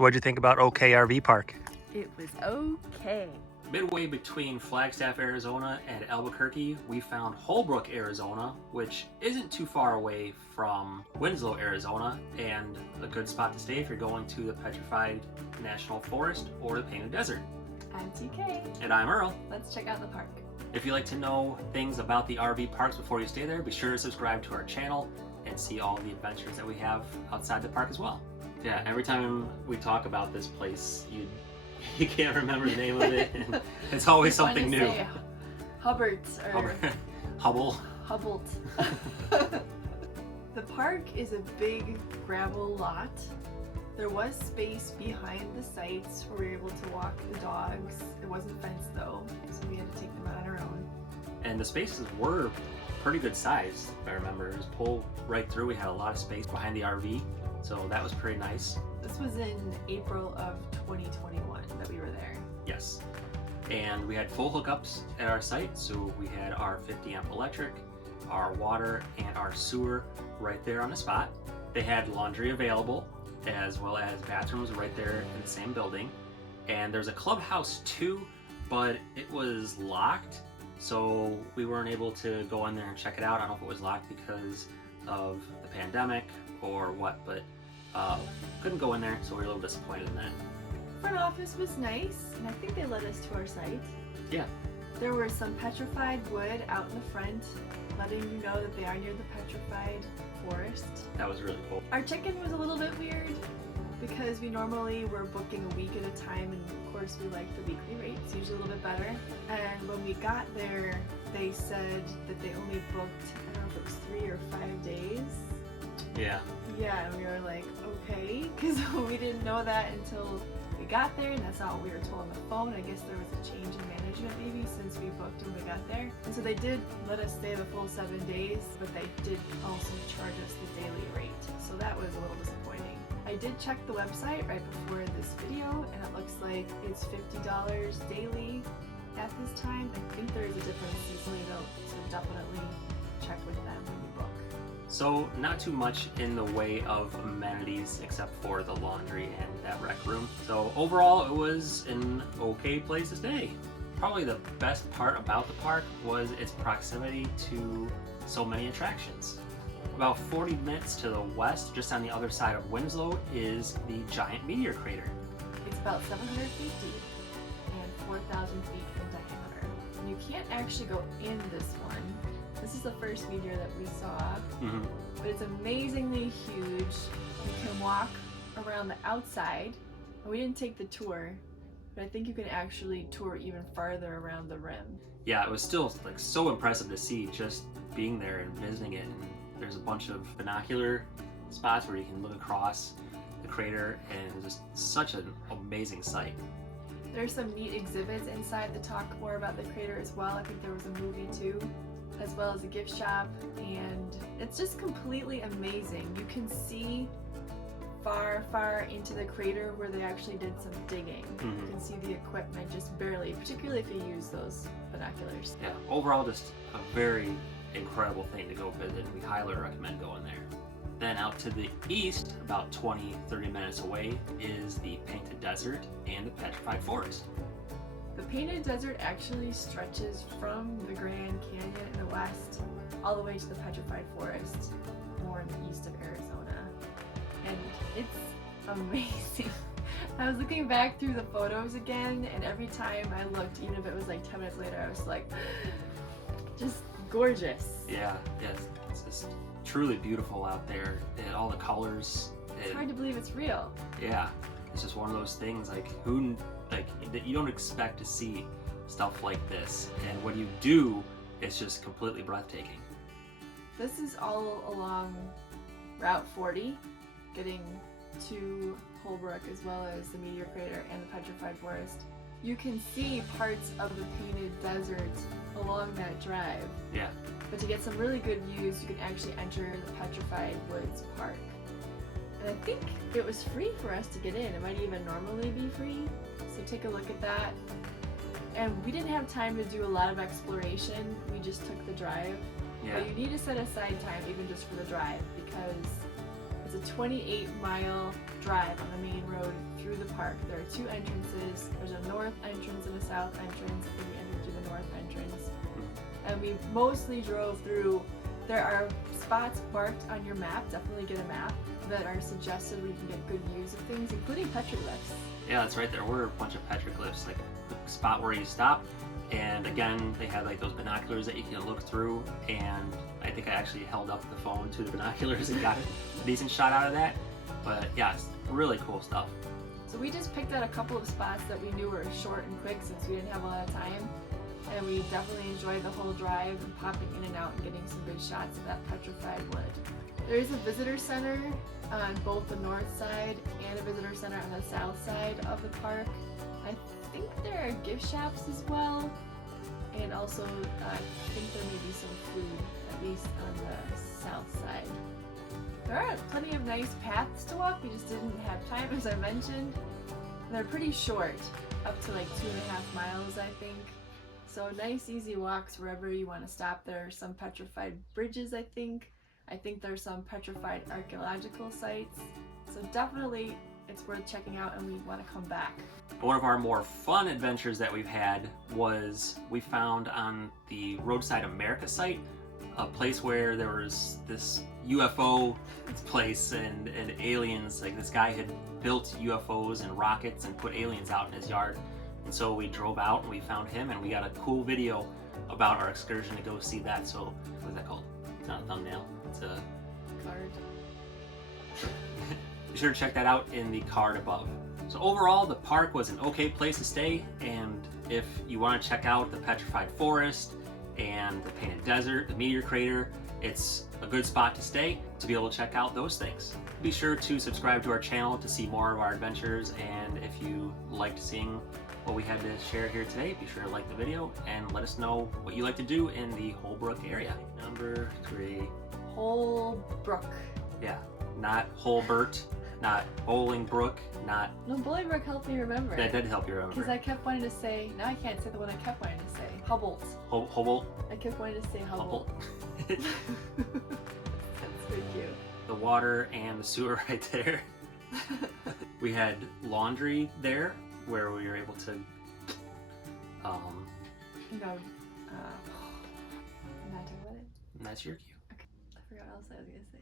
So what'd you think about OK RV Park? It was okay. Midway between Flagstaff, Arizona and Albuquerque, we found Holbrook, Arizona, which isn't too far away from Winslow, Arizona, and a good spot to stay if you're going to the Petrified National Forest or the Painted Desert. I'm TK. And I'm Earl. Let's check out the park. If you'd like to know things about the RV parks before you stay there, be sure to subscribe to our channel and see all the adventures that we have outside the park as well. Yeah, every time we talk about this place, you can't remember the name of it, and it's always something new. Say Hubbard or Hubble. Hubbled. The park is a big gravel lot. There was space behind the sites where we were able to walk the dogs. It wasn't fenced though, so we had to take them out on our own. And the spaces were pretty good size, if I remember. It was pulled right through. We had a lot of space behind the RV, so that was pretty nice. This was in April of 2021 that we were there. Yes. And we had full hookups at our site, so we had our 50 amp electric, our water, and our sewer right there on the spot. They had laundry available, as well as bathrooms right there in the same building. And there's a clubhouse too, but it was locked, so we weren't able to go in there and check it out. I don't know if it was locked because of the pandemic or what, but couldn't go in there, so we were a little disappointed in that. Front office was nice, and I think they led us to our site. Yeah. There was some petrified wood out in the front, letting you know that they are near the Petrified Forest. That was really cool. Our check-in was a little bit weird because we normally were booking a week at a time, and of course we like the weekly rates, usually a little bit better. And when we got there, they said that they only booked, I don't know if it was 3 or 5 days. Yeah. Yeah, and we were like, okay, because we didn't know that until we got there, and that's not what we were told on the phone. I guess there was a change in management maybe since we booked when we got there. And so they did let us stay the full 7 days, but they did also charge us the daily rate. So that was a little disappointing. I did check the website right before this video, and it looks like it's $50 daily at this time. I think there is a difference seasonally though, so definitely check with them when you book. So not too much in the way of amenities except for the laundry and that rec room. So overall it was an okay place to stay. Probably the best part about the park was its proximity to so many attractions. About 40 minutes to the west, just on the other side of Winslow, is the giant Meteor Crater. It's about 700 feet deep and 4,000 feet in diameter. And you can't actually go in this one. This is the first meteor that we saw, but it's amazingly huge. You can walk around the outside, and we didn't take the tour, but I think you can actually tour even farther around the rim. Yeah, it was still like so impressive to see just being there and visiting it. And there's a bunch of binocular spots where you can look across the crater, and it's just such an amazing sight. There's some neat exhibits inside that talk more about the crater as well. I think there was a movie too, as well as a gift shop, and it's just completely amazing. You can see far into the crater where they actually did some digging. You can see the equipment just barely, particularly if you use those binoculars. Yeah, overall just a very incredible thing to go visit. We highly recommend going there. Then out to the east, about 20-30 minutes away, is the Painted Desert and the Petrified Forest. The Painted Desert actually stretches from the Grand Canyon in the west all the way to the Petrified Forest, more in the east of Arizona. And it's amazing. I was looking back through the photos again, and every time I looked, even if it was like 10 minutes later, I was like, just gorgeous. Yeah, it's just truly beautiful out there, and all the colors. It's hard to believe it's real. Yeah, it's just one of those things that you don't expect to see stuff like this, and when you do, it's just completely breathtaking. This is all along Route 40, getting to Holbrook as well as the Meteor Crater and the Petrified Forest. You can see parts of the Painted Desert along that drive. Yeah. But to get some really good views, you can actually enter the Petrified Woods Park. And I think it was free for us to get in. It might even normally be free. So take a look at that. And we didn't have time to do a lot of exploration. We just took the drive. Yeah. But you need to set aside time even just for the drive, because it's a 28-mile drive on the main road through through the park. There are two entrances. There's a north entrance and a south entrance. I think we entered through the north entrance. And we mostly drove through. There are spots marked on your map, definitely get a map, that are suggested where you can get good views of things, including petroglyphs. Yeah, that's right. There were a bunch of petroglyphs, like the spot where you stop. And again, they had like those binoculars that you can look through. And I think I actually held up the phone to the binoculars and got a decent shot out of that. But yeah, it's really cool stuff. So we just picked out a couple of spots that we knew were short and quick since we didn't have a lot of time. And we definitely enjoyed the whole drive and popping in and out and getting some good shots of that petrified wood. There is a visitor center on both the north side and a visitor center on the south side of the park. I think there are gift shops as well, and also I think there may be some food, at least on the south side. There are plenty of nice paths to walk, we just didn't have time, as I mentioned. They're pretty short, up to like 2.5 miles, I think. So nice, easy walks wherever you want to stop. There are some petrified bridges, I think. I think there's some petrified archaeological sites. So definitely it's worth checking out and we want to come back. One of our more fun adventures that we've had was we found on the Roadside America site a place where there was this UFO place and aliens. Like this guy had built UFOs and rockets and put aliens out in his yard. And so we drove out and we found him and we got a cool video about our excursion to go see that. So what is that called? It's not a thumbnail, it's a Card. Be sure to check that out in the card above. So overall, the park was an okay place to stay, and if you want to check out the Petrified Forest and the Painted Desert, the Meteor Crater, it's a good spot to stay to be able to check out those things. Be sure to subscribe to our channel to see more of our adventures, and if you liked seeing what we had to share here today, be sure to like the video and let us know what you like to do in the Holbrook area. Number 3. Holbrook. Yeah, not Holbert, not Bolingbrook, not... No, Bolingbrook helped me remember. That did help you remember. Because I kept wanting to say, now I can't say the one I kept wanting to say. Hubble. Hubble? I kept wanting to say Hubble. That's pretty cute. The water and the sewer right there. We had laundry there where we were able to not talk about it. and that's your cue. Okay. I forgot what else I was gonna say.